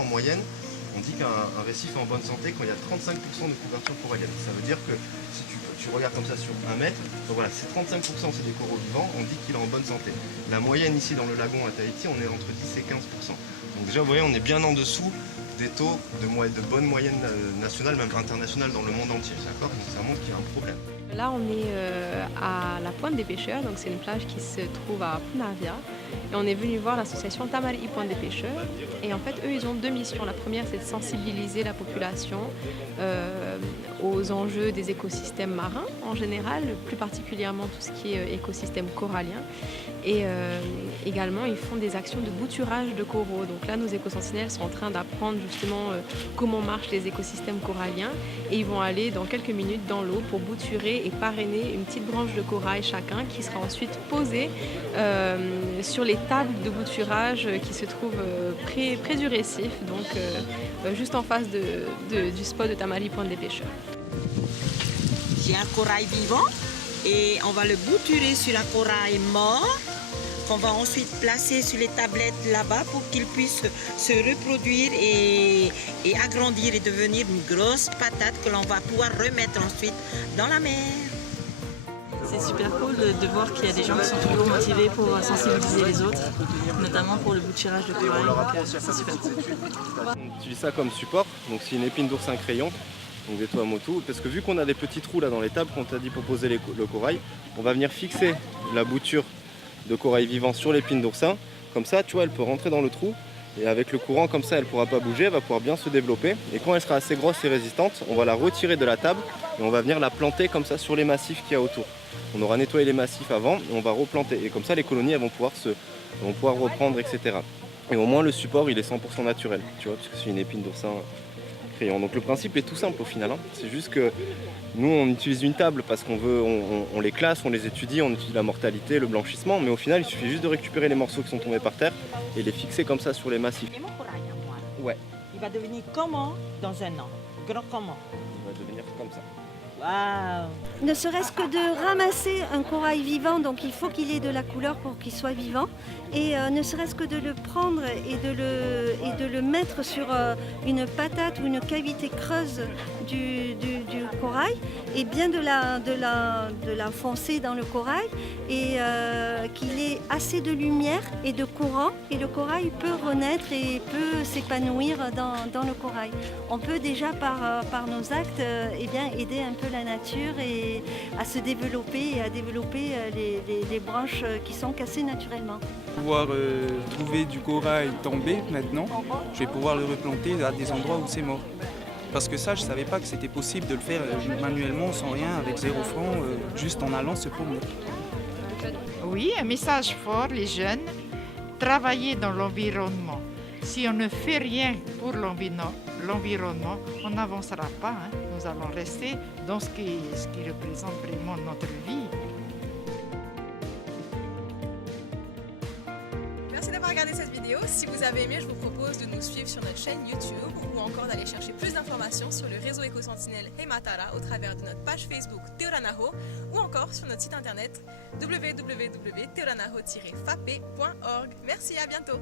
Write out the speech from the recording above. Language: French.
en moyenne, on dit qu'un récif est en bonne santé quand il y a 35% de couverture corallienne. Ça veut dire que si tu regardes comme ça sur 1 mètre, donc voilà, c'est 35% c'est des coraux vivants, on dit qu'il est en bonne santé. La moyenne ici dans le lagon à Tahiti, on est entre 10 et 15%. Donc déjà, vous voyez, on est bien en dessous des taux de bonne moyenne nationale, même internationale dans le monde entier. D'accord? Donc ça montre qu'il y a un problème. Là, on est à la Pointe des Pêcheurs, donc c'est une plage qui se trouve à Punavia. Et on est venu voir l'association Tamari Pointe des Pêcheurs. Et en fait, eux, ils ont 2 missions. La première, c'est de sensibiliser la population aux enjeux des écosystèmes marins en général, plus particulièrement tout ce qui est écosystème corallien. Et également, ils font des actions de bouturage de coraux. Donc là, nos éco-sentinelles sont en train d'apprendre justement comment marchent les écosystèmes coralliens. Et ils vont aller dans quelques minutes dans l'eau pour bouturer et parrainer une petite branche de corail chacun qui sera ensuite posée sur les tables de bouturage qui se trouvent près du récif, donc juste en face du spot de Tamari Pointe des Pêcheurs. J'ai un corail vivant et on va le bouturer sur un corail mort qu'on va ensuite placer sur les tablettes là-bas pour qu'il puisse se reproduire et agrandir et devenir une grosse patate que l'on va pouvoir remettre ensuite dans la mer. C'est super cool de voir qu'il y a des gens qui sont toujours motivés pour sensibiliser les autres, notamment pour le bouturage de corail, donc c'est super cool. On utilise ça comme support, donc c'est une épine d'oursin crayon, donc des Tuamotu, parce que vu qu'on a des petits trous là dans les tables, qu'on t'a dit pour poser le corail, on va venir fixer la bouture de corail vivant sur l'épine d'oursin, comme ça tu vois elle peut rentrer dans le trou, et avec le courant comme ça elle ne pourra pas bouger, elle va pouvoir bien se développer, et quand elle sera assez grosse et résistante, on va la retirer de la table, et on va venir la planter comme ça sur les massifs qu'il y a autour. On aura nettoyé les massifs avant et on va replanter. Et comme ça, les colonies elles vont pouvoir reprendre, etc. Et au moins, le support, il est 100% naturel, tu vois, parce que c'est une épine d'oursin crayon. Donc le principe est tout simple au final. Hein. C'est juste que nous, on utilise une table parce qu'on veut, on les classe, on les étudie, on étudie la mortalité, le blanchissement. Mais au final, il suffit juste de récupérer les morceaux qui sont tombés par terre et les fixer comme ça sur les massifs. Et mon corail à moi, Ouais, il va devenir comment dans un an? Grand comment? il va devenir comme ça. Waouh! Ne serait-ce que de ramasser un corail vivant, donc il faut qu'il ait de la couleur pour qu'il soit vivant, et ne serait-ce que de le prendre et de le mettre sur une patate ou une cavité creuse du corail, et bien de l'enfoncer dans le corail, et qu'il ait assez de lumière et de courant, et le corail peut renaître et peut s'épanouir dans le corail. On peut déjà par nos actes aider un peu la nature et à se développer et à développer les branches qui sont cassées naturellement. Pouvoir trouver du corail tombé maintenant, je vais pouvoir le replanter à des endroits où c'est mort. Parce que ça, je ne savais pas que c'était possible de le faire manuellement, sans rien, avec 0 francs, juste en allant se promener. Oui, un message fort, les jeunes, travailler dans l'environnement. Si on ne fait rien pour l'environnement, on n'avancera pas. Hein. Nous allons rester dans ce qui représente vraiment notre vie. Merci d'avoir regardé cette vidéo. Si vous avez aimé, je vous propose de nous suivre sur notre chaîne YouTube ou encore d'aller chercher plus d'informations sur le réseau Éco-Sentinelle Heimatara au travers de notre page Facebook Teoranaho ou encore sur notre site internet www.teoranaho-fape.org. Merci, à bientôt!